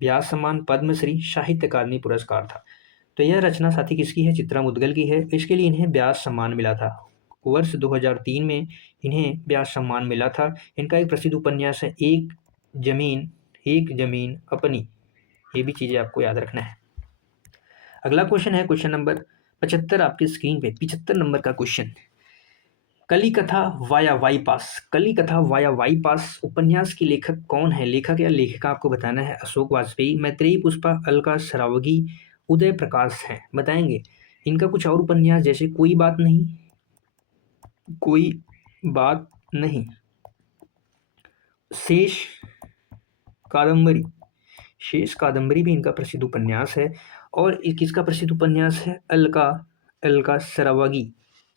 व्यास सम्मान, पद्मश्री, साहित्य अकादमी पुरस्कार था। तो यह रचना साथी किसकी है? चित्रा मुदगल की है। इसके लिए इन्हें व्यास सम्मान मिला था, वर्ष 2003 में इन्हें व्यास सम्मान मिला था। इनका एक प्रसिद्ध उपन्यास है एक जमीन अपनी। ये भी चीज़ें आपको याद रखना है। अगला क्वेश्चन है क्वेश्चन नंबर 75 आपके स्क्रीन पे, 75 नंबर का क्वेश्चन। कलिकथा वाया वाईपास उपन्यास की लेखक कौन है? लेखक या लेखिका आपको बताना है। अशोक वाजपेयी, मैत्रेयी पुष्पा, अलका सरावगी, उदय प्रकाश हैं। बताएंगे इनका कुछ और उपन्यास जैसे कोई बात नहीं, शेष कादम्बरी भी इनका प्रसिद्ध उपन्यास है और किसका प्रसिद्ध उपन्यास है? अलका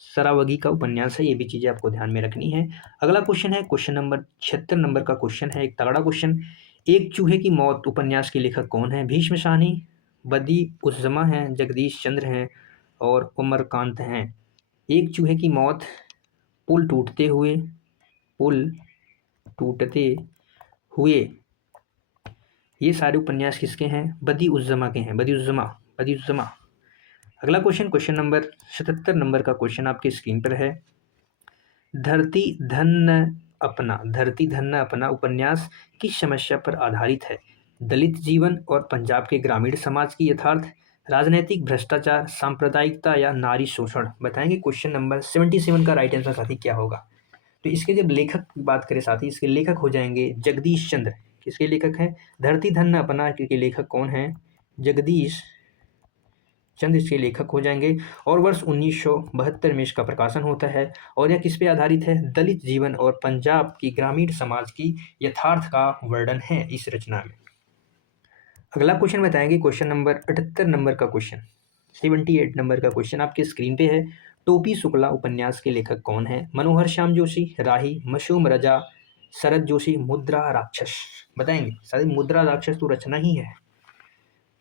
सरावगी का उपन्यास है। ये भी चीज़ें आपको ध्यान में रखनी है। अगला क्वेश्चन है क्वेश्चन नंबर 76 नंबर का क्वेश्चन है, एक तगड़ा क्वेश्चन। एक चूहे की मौत उपन्यास के लेखक कौन है? भीष्म साहनी, बदी उज़्ज़मा हैं, जगदीश चंद्र हैं और उमरकांत हैं। एक चूहे की मौत, पुल टूटते हुए, ये सारे उपन्यास किसके हैं? बदी उज़्ज़मा के हैं। बदी उज़्ज़मा। अगला क्वेश्चन नंबर 77 नंबर का क्वेश्चन आपकी स्क्रीन पर है। धरती धन्य अपना उपन्यास किस समस्या पर आधारित है? दलित जीवन और पंजाब के ग्रामीण समाज की यथार्थ, राजनीतिक भ्रष्टाचार, सांप्रदायिकता या नारी शोषण। बताएंगे क्वेश्चन नंबर 77 का राइट आंसर साथी क्या होगा। तो इसके जब लेखक की बात करें साथी, इसके लेखक हो जाएंगे जगदीश चंद्र। किसके लेखक हैं? धरती धन्य अपना के लेखक कौन हैं? जगदीश चंद इसके लेखक हो जाएंगे। और वर्ष 1972 में इसका प्रकाशन होता है। और यह किस पे आधारित है? दलित जीवन और पंजाब की ग्रामीण समाज की यथार्थ का वर्णन है इस रचना में। अगला क्वेश्चन बताएंगे, क्वेश्चन नंबर 78 नंबर का क्वेश्चन, 78 नंबर का क्वेश्चन आपके स्क्रीन पे है। टोपी शुक्ला उपन्यास के लेखक कौन है? मनोहर श्याम जोशी, राही, मशूम रजा, शरद जोशी, मुद्रा राक्षस। बताएंगे? शायद मुद्रा राक्षस तो रचना ही है।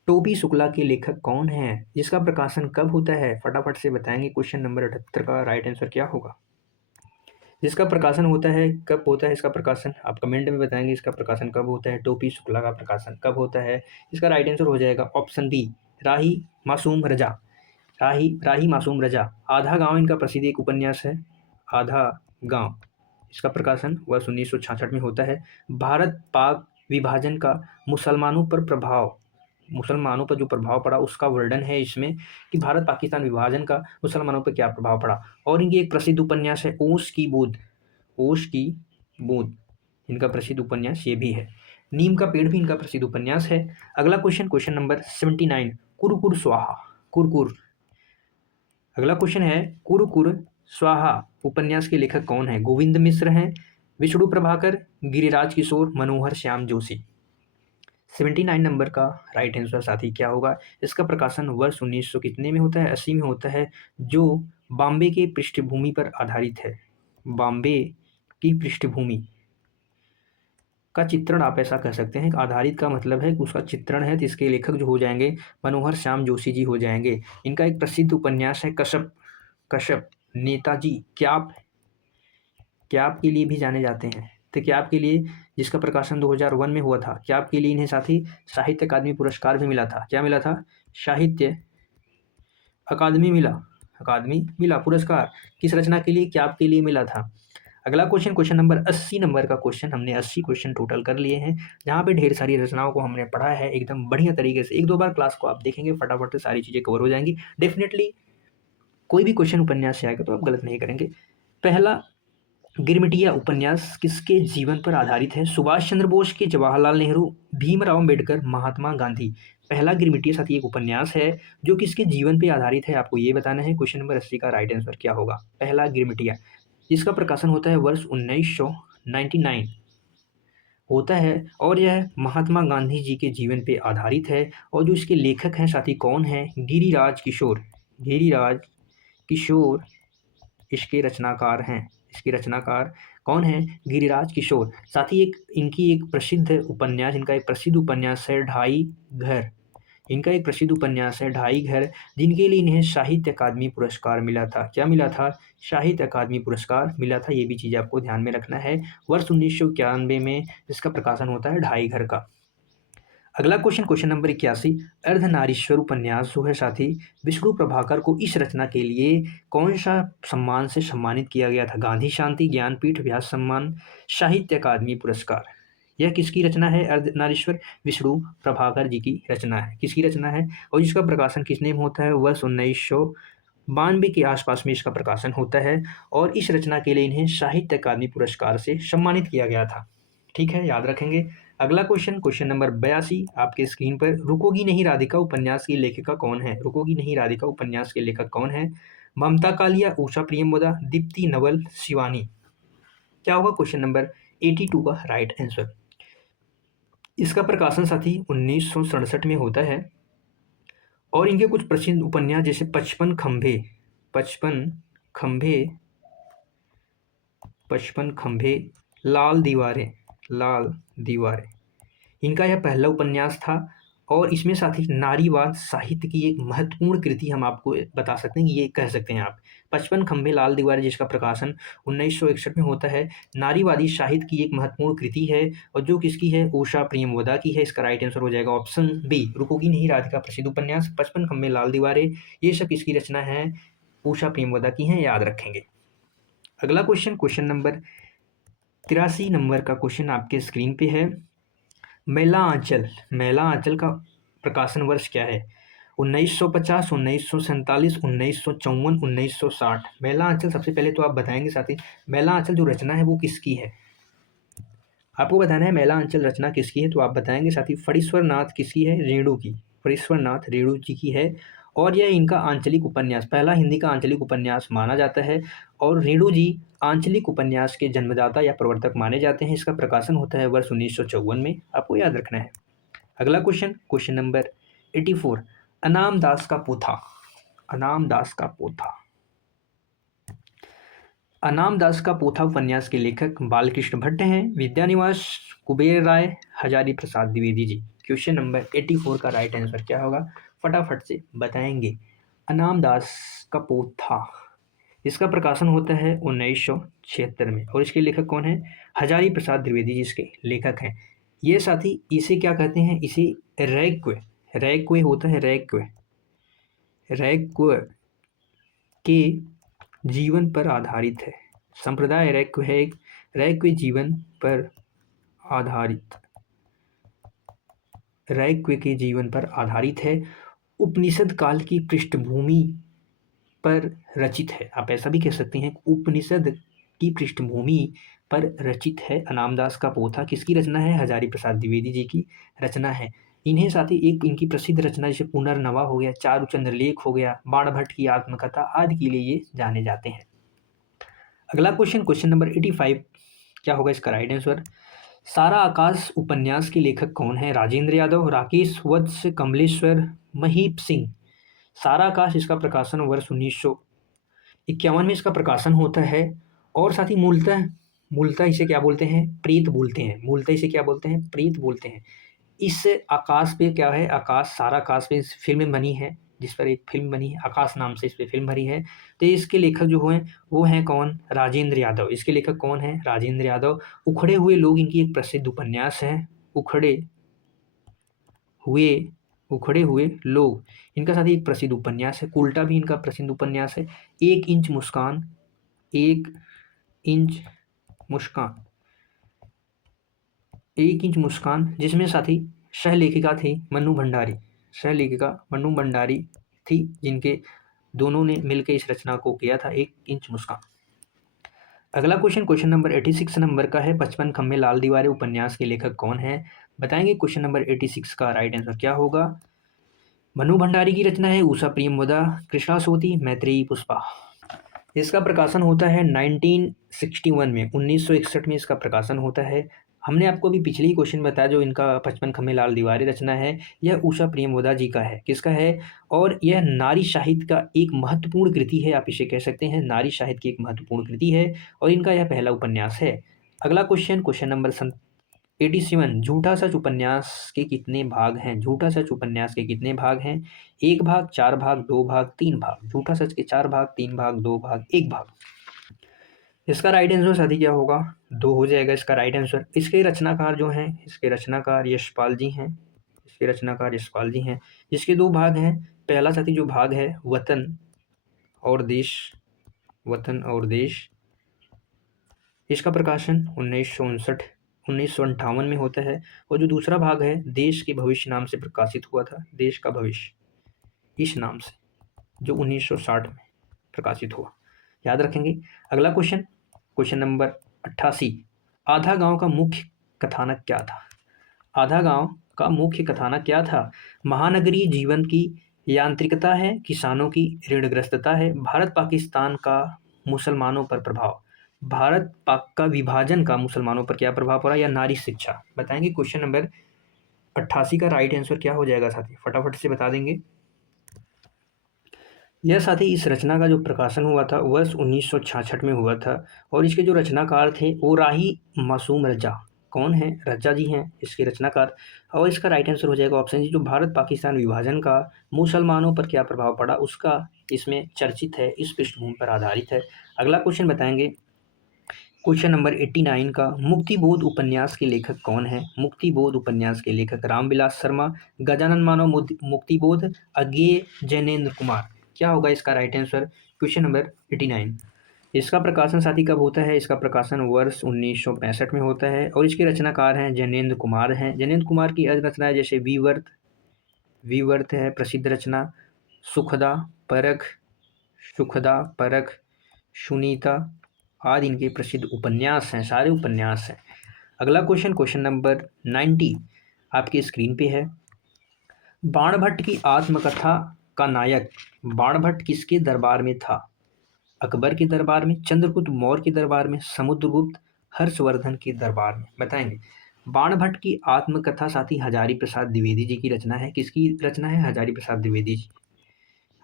टोपी शुक्ला के लेखक कौन है? जिसका प्रकाशन कब होता है? फटाफट से बताएंगे। क्वेश्चन नंबर 78 का राइट आंसर क्या होगा? जिसका प्रकाशन होता है, कब होता है इसका प्रकाशन? आप कमेंट में बताएंगे इसका प्रकाशन कब होता है, टोपी शुक्ला का प्रकाशन कब होता है। इसका राइट आंसर हो जाएगा ऑप्शन बी, राही मासूम रजा। राही मासूम रजा। आधा गांव इनका प्रसिद्ध एक उपन्यास है, आधा गांव। इसका प्रकाशन वर्ष 1966 में होता है। भारत पाक विभाजन का मुसलमानों पर जो प्रभाव पड़ा उसका वर्णन है इसमें, कि भारत पाकिस्तान विभाजन का मुसलमानों पर क्या प्रभाव पड़ा। और इनकी एक प्रसिद्ध उपन्यास है ओश की बूंद। इनका प्रसिद्ध उपन्यास ये भी है। नीम का पेड़ भी इनका प्रसिद्ध उपन्यास है। अगला क्वेश्चन, क्वेश्चन नंबर 79, कुरकुर स्वाहा। कुरकुर, अगला क्वेश्चन है, कुरकुर स्वाहा उपन्यास के लेखक कौन है? गोविंद मिश्र हैं, विष्णु प्रभाकर, गिरिराज किशोर, मनोहर श्याम जोशी। 79 नंबर का राइट आंसर साथी क्या होगा? इसका प्रकाशन वर्ष 1900 कितने में होता है? 80 में होता है, जो बॉम्बे के पृष्ठभूमि पर आधारित है। बॉम्बे की पृष्ठभूमि का चित्रण आप ऐसा कह सकते हैं। आधारित का मतलब है कि उसका चित्रण है, तो इसके लेखक जो हो जाएंगे मनोहर श्याम जोशी जी हो जाएंगे। इनका एक प्रसिद्ध उपन्यास है कश्यप। नेताजी क्याप के लिए भी जाने जाते हैं, तो क्याप के लिए, जिसका प्रकाशन 2001 में हुआ था। क्याप के लिए इन्हें साथी साहित्य अकादमी पुरस्कार भी मिला था। क्या मिला था? साहित्य अकादमी मिला पुरस्कार। किस रचना के लिए? क्याप के लिए मिला था। अगला क्वेश्चन, क्वेश्चन नंबर 80 नंबर का क्वेश्चन। हमने 80 क्वेश्चन टोटल कर लिए हैं, जहाँ पे ढेर सारी रचनाओं को हमने पढ़ा है एकदम बढ़िया तरीके से। एक दो बार क्लास को आप देखेंगे, फटाफट से सारी चीज़ें कवर हो जाएंगी। डेफिनेटली कोई भी क्वेश्चन उपन्यास से आएगा तो आप गलत नहीं करेंगे। पहला गिरमिटिया उपन्यास किसके जीवन पर आधारित है? सुभाष चंद्र बोस के, जवाहरलाल नेहरू, भीमराव अम्बेडकर, महात्मा गांधी। पहला गिरमिटिया साथी एक उपन्यास है जो किसके जीवन पर आधारित है, आपको ये बताना है। क्वेश्चन नंबर 80 का राइट आंसर क्या होगा? पहला गिरमिटिया, जिसका प्रकाशन होता है वर्ष 1999 होता है, और यह महात्मा गांधी जी के जीवन पे आधारित है। और जो इसके लेखक हैं साथी कौन है? गिरिराज किशोर इसके रचनाकार हैं। इसके रचनाकार कौन है? गिरिराज किशोर। साथ ही इनका एक प्रसिद्ध उपन्यास है ढाई घर। जिनके लिए इन्हें साहित्य अकादमी पुरस्कार मिला था। क्या मिला था? साहित्य अकादमी पुरस्कार मिला था। ये भी चीज़ आपको ध्यान में रखना है। वर्ष 1991 में इसका प्रकाशन होता है ढाई घर का। अगला क्वेश्चन, क्वेश्चन नंबर 81, अर्धनारीश्वर उपन्यास जो है साथी, विष्णु प्रभाकर को इस रचना के लिए कौन सा सम्मान से सम्मानित किया गया था? गांधी शांति ज्ञानपीठ, व्यास सम्मान, साहित्य अकादमी पुरस्कार। यह किसकी रचना है? अर्धनारीश्वर विष्णु प्रभाकर जी की रचना है। किसकी रचना है? और इसका प्रकाशन किसने में होता है? वर्ष 1992 के आसपास में इसका प्रकाशन होता है। और इस रचना के लिए इन्हें साहित्य अकादमी पुरस्कार से सम्मानित किया गया था। ठीक है, याद रखेंगे। अगला क्वेश्चन, क्वेश्चन नंबर 82 आपके स्क्रीन पर। रुकोगी नहीं राधिका उपन्यास की लेखिका कौन है? रुकोगी नहीं राधिका उपन्यास के लेखक कौन है? ममता कालिया, उषा प्रियंवदा, दीप्ति नवल, शिवानी। क्या होगा क्वेश्चन नंबर 82 का राइट आंसर? इसका प्रकाशन साथी 1967 में होता है। और इनके कुछ प्रसिद्ध उपन्यास जैसे 55 खंभे, लाल दीवारें, इनका यह पहला उपन्यास था। और इसमें साथ ही नारीवाद साहित्य की एक महत्वपूर्ण कृति हम आपको बता सकते हैं, ये कह सकते हैं आप। 55 खंभे लाल दीवारें, जिसका प्रकाशन 1961 में होता है, नारीवादी साहित्य की एक महत्वपूर्ण कृति है। और जो किसकी है? उषा प्रियंवदा की है। इसका राइट आंसर हो जाएगा ऑप्शन बी, रुकोगी नहीं राधिका प्रसिद्ध उपन्यास 55 खंभे लाल दीवारें, ये सब किसकी रचना है? उषा प्रियंवदा की हैं, याद रखेंगे। अगला क्वेश्चन, क्वेश्चन नंबर 83 नंबर का क्वेश्चन आपके स्क्रीन पे है। मैला आंचल का प्रकाशन वर्ष क्या है? 1950, 1947, 1954, 1960। मैला आंचल, सबसे पहले तो आप बताएंगे साथी, मैला आंचल जो रचना है वो किसकी है? आपको बताना है मैला आंचल रचना किसकी है, तो आप बताएंगे साथी। फणीश्वर नाथ किसकी है? रेणु की। फणीश्वर नाथ रेणु जी की है। और यह इनका आंचलिक उपन्यास, पहला हिंदी का आंचलिक उपन्यास माना जाता है। और रेणु जी आंचलिक उपन्यास के जन्मदाता या प्रवर्तक माने जाते हैं। इसका प्रकाशन होता है वर्ष 1954 में, आपको याद रखना है। अगला क्वेश्चन नंबर 84, अनाम दास का पोथा। अनाम दास का पोथा। अनाम दास का पोथा उपन्यास के लेखक बालकृष्ण भट्ट हैं, विद्यानिवास कुबेर राय, हजारी प्रसाद द्विवेदी जी। क्वेश्चन नंबर 84 का राइट आंसर क्या होगा, फटाफट से बताएंगे। अनाम दास का पोथा, इसका प्रकाशन होता है 1976 में। और इसके लेखक कौन है, हजारी प्रसाद द्विवेदी जी इसके लेखक हैं। ये साथी इसे क्या कहते हैं, इसे रैक्वे, रैक्वे होता है, रैक्वे, रैक्वे के जीवन पर आधारित है। संप्रदाय रैक्वे है, रैक्वे जीवन पर आधारित, रैक्वे के जीवन पर आधारित है। उपनिषद काल की पृष्ठभूमि पर रचित है, आप ऐसा भी कह सकते हैं, उपनिषद की पृष्ठभूमि पर रचित है। अनामदास का पोथा किसकी रचना है, हजारी प्रसाद द्विवेदी जी की रचना है। इन्हें साथ ही एक इनकी प्रसिद्ध रचना जैसे पुनर्नवा हो गया, चारुचंद्र लेख हो गया, बाणभट्ट की आत्मकथा आदि के लिए ये जाने जाते हैं। अगला क्वेश्चन नंबर 85 क्या होगा इसका राइट आंसर। सारा आकाश उपन्यास के लेखक कौन है, राजेंद्र यादव, राकेश वत्स, कमलेश्वर, महीप सिंह। सारा आकाश, इसका प्रकाशन वर्ष 1951 में इसका प्रकाशन होता है। और साथ ही मूलतः इसे क्या बोलते हैं, प्रेत बोलते हैं। मूलतः इसे क्या बोलते हैं, प्रेत बोलते हैं। इस आकाश पे क्या है, आकाश, सारा आकाश पे फिल्म बनी है, जिस पर एक फिल्म बनी है आकाश नाम से, इस पर फिल्म बनी है। तो इसके लेखक जो हैं वो हैं कौन, राजेंद्र यादव। इसके लेखक कौन है, राजेंद्र यादव। उखड़े हुए लोग इनकी एक प्रसिद्ध उपन्यास है, उखड़े हुए लोग इनका साथ ही एक प्रसिद्ध उपन्यास है। उल्टा भी इनका प्रसिद्ध उपन्यास है। एक इंच मुस्कान, एक इंच मुस्कान, जिसमें साथी सहलेखिका थी मन्नू भंडारी, सहलेखिका मन्नू भंडारी थी, जिनके दोनों ने मिलकर इस रचना को किया था, एक इंच मुस्कान। अगला क्वेश्चन नंबर 86 नंबर का है, 55 खम्भे लाल दीवारें उपन्यास के लेखक कौन है, बताएंगे। क्वेश्चन नंबर 86 का राइट आंसर क्या होगा। मन्नू भंडारी की रचना है, उषा प्रियमवदा, कृष्णा सोती, मैत्रेयी पुष्पा। इसका प्रकाशन होता है 1961 में, 1961 में इसका प्रकाशन होता है। हमने आपको अभी पिछले ही क्वेश्चन बताया, जो इनका 55 खम्भे लाल दीवारें रचना है, यह उषा प्रियमवदा जी का है। किसका है, और यह नारी साहित्य का एक महत्वपूर्ण कृति है, आप इसे कह सकते हैं, नारी साहित्य की एक महत्वपूर्ण कृति है। और इनका यह पहला उपन्यास है। अगला क्वेश्चन नंबर 87, झूठा सच उपन्यास के कितने भाग हैं। झूठा सच उपन्यास के कितने भाग हैं, 1 भाग, 4 भाग, 2 भाग, 3 भाग। झूठा सच के 4 भाग, 3 भाग, 2 भाग, 1 भाग। इसका राइट आंसर साथी क्या होगा, 2 हो जाएगा इसका राइट आंसर। इसके रचनाकार जो हैं, इसके रचनाकार यशपाल जी हैं, इसके रचनाकार यशपाल जी हैं। इसके 2 भाग हैं। पहला साथी जो भाग है वतन और देश, वतन और देश, इसका प्रकाशन 1958 में होता है। और जो दूसरा भाग है देश के भविष्य नाम से प्रकाशित हुआ था, देश का भविष्य इस नाम से, जो 1960 में प्रकाशित हुआ, याद रखेंगे। अगला क्वेश्चन नंबर 88, आधा गांव का मुख्य कथानक क्या था। आधा गांव का मुख्य कथानक क्या था, महानगरीय जीवन की यांत्रिकता है, किसानों की ऋणग्रस्तता है, भारत पाकिस्तान का मुसलमानों पर प्रभाव, भारत पाक का विभाजन का मुसलमानों पर क्या प्रभाव पड़ा, या नारी शिक्षा। बताएंगे। क्वेश्चन नंबर 88 का राइट आंसर क्या हो जाएगा साथी, फटाफट से बता देंगे। यह साथी इस रचना का जो प्रकाशन हुआ था वर्ष 1966 में हुआ था। और इसके जो रचनाकार थे वो राही मासूम रजा, कौन है, रजा जी हैं इसके रचनाकार। और इसका राइट आंसर हो जाएगा ऑप्शन जी, जो भारत पाकिस्तान विभाजन का मुसलमानों पर क्या प्रभाव पड़ा उसका इसमें चर्चित है, इस पृष्ठभूमि पर आधारित है। अगला क्वेश्चन बताएंगे। क्वेश्चन नंबर 89 का, मुक्तिबोध उपन्यास के लेखक कौन है। मुक्तिबोध उपन्यास के लेखक रामविलास शर्मा, गजानन मानव मुक्तिबोध, अज्ञेय जैनेन्द्र कुमार। क्या होगा इसका राइट आंसर, क्वेश्चन नंबर 89। इसका प्रकाशन साथी कब होता है, इसका प्रकाशन वर्ष 1965 में होता है। और इसके रचनाकार हैं जैनेन्द्र कुमार हैं। जैनेन्द्र कुमार की अन्य रचनाएं जैसे विवर्त है प्रसिद्ध रचना, सुखदा परख, सुनीता आदि इनके प्रसिद्ध उपन्यास हैं, सारे उपन्यास हैं। अगला क्वेश्चन नंबर 90 आपकी स्क्रीन पे है। बाणभट्ट की आत्मकथा का नायक बाणभट्ट किसके दरबार में था? अकबर के दरबार में, चंद्रगुप्त मौर्य के दरबार में, समुद्रगुप्त हर्षवर्धन के दरबार में? बताएंगे। बाणभट्ट की आत्मकथा साथी हजारी प्रसाद द्विवेदी जी की रचना है। किसकी रचना है? हजारी प्रसाद द्विवेदी जी,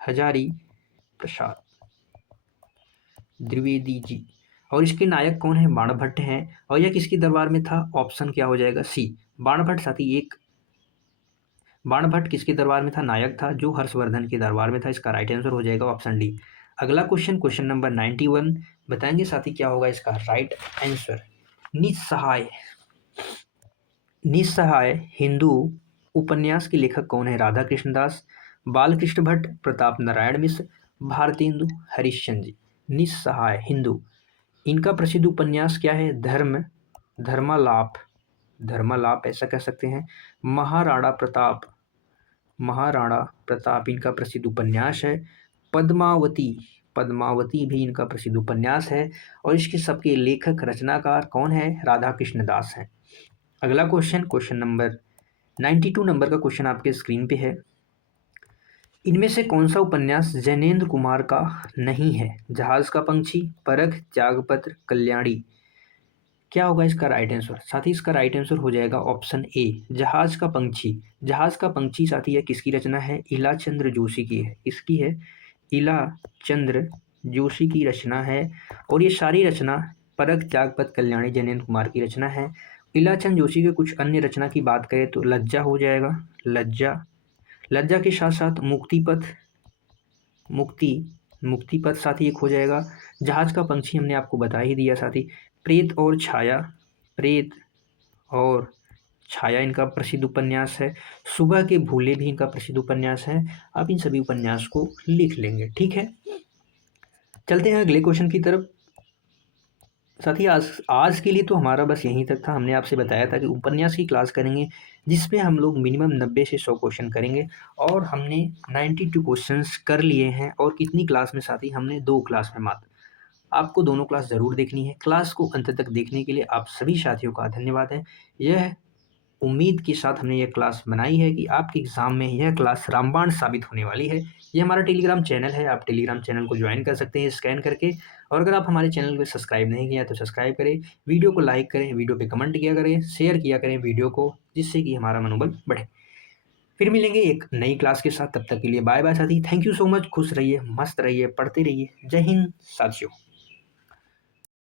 हजारी प्रसाद द्विवेदी जी। और इसके नायक कौन है? बाणभट्ट हैं। और यह किसके दरबार में था? ऑप्शन क्या हो जाएगा? सी। बाणभट्ट साथी एक बाणभट्ट किसके दरबार में था? नायक था जो हर्षवर्धन के दरबार में था। इसका राइट आंसर हो जाएगा ऑप्शन डी। अगला क्वेश्चन, क्वेश्चन नंबर 91, बताएंगे साथी क्या होगा इसका राइट आंसर? निस्सहाय। निस्सहाय हिंदू उपन्यास के लेखक कौन है? राधा कृष्णदास, बालकृष्ण भट्ट, प्रताप नारायण मिश्र, भारतेंदु हरिश्चंद्र जी। निस्सहाय हिंदू, इनका प्रसिद्ध उपन्यास क्या है? धर्मालाप, धर्मालाप ऐसा कह सकते हैं। महाराणा प्रताप, महाराणा प्रताप इनका प्रसिद्ध उपन्यास है। पद्मावती, पद्मावती भी इनका प्रसिद्ध उपन्यास है। और इसके सबके लेखक रचनाकार कौन है? राधा कृष्णदास हैं। अगला क्वेश्चन, क्वेश्चन नंबर 92 नंबर का क्वेश्चन आपके स्क्रीन पे है। इनमें से कौन सा उपन्यास जैनेन्द्र कुमार का नहीं है? जहाज का पंछी, परख, त्यागपत्र, कल्याणी? क्या होगा इसका राइट आंसर? साथी इसका राइट आंसर हो जाएगा ऑप्शन ए, जहाज का पंछी। जहाज का पंछी साथी यह किसकी रचना है? इला चंद्र जोशी की है। किसकी है? इला चंद्र जोशी की रचना है। और ये सारी रचना परख, त्यागपत्र, कल्याणी जैनेन्द्र कुमार की रचना है। इला चंद्र जोशी के कुछ अन्य रचना की बात करें तो लज्जा हो जाएगा, लज्जा। लज्जा के साथ साथ मुक्तिपथ, मुक्तिपथ साथी एक हो जाएगा। जहाज का पंछी हमने आपको बता ही दिया साथी। प्रेत और छाया, प्रेत और छाया इनका प्रसिद्ध उपन्यास है। सुबह के भूले भी इनका प्रसिद्ध उपन्यास है। आप इन सभी उपन्यास को लिख लेंगे, ठीक है। चलते हैं अगले क्वेश्चन की तरफ। साथी आज के लिए तो हमारा बस यहीं तक था। हमने आपसे बताया था कि उपन्यास की क्लास करेंगे जिसमें हम लोग मिनिमम 90 से 100 क्वेश्चन करेंगे। और हमने 92 क्वेश्चंस कर लिए हैं। और कितनी क्लास में साथी? हमने 2 क्लास में मात्र। आपको दोनों क्लास ज़रूर देखनी है। क्लास को अंत तक देखने के लिए आप सभी साथियों का धन्यवाद है। यह उम्मीद के साथ हमने यह क्लास बनाई है कि आपके एग्ज़ाम में यह क्लास रामबाण साबित होने वाली है। ये हमारा टेलीग्राम चैनल है, आप टेलीग्राम चैनल को ज्वाइन कर सकते हैं स्कैन करके। और अगर आप हमारे चैनल को सब्सक्राइब नहीं किया तो सब्सक्राइब करें, वीडियो को लाइक करें, वीडियो पे कमेंट किया करें, शेयर किया करें वीडियो को, जिससे कि हमारा मनोबल बढ़े। फिर मिलेंगे एक नई क्लास के साथ, तब तक के लिए बाय बाय साथी। Thank you so much. खुश रहिए, मस्त रहिए, पढ़ते रहिए। जय हिंद साथियों।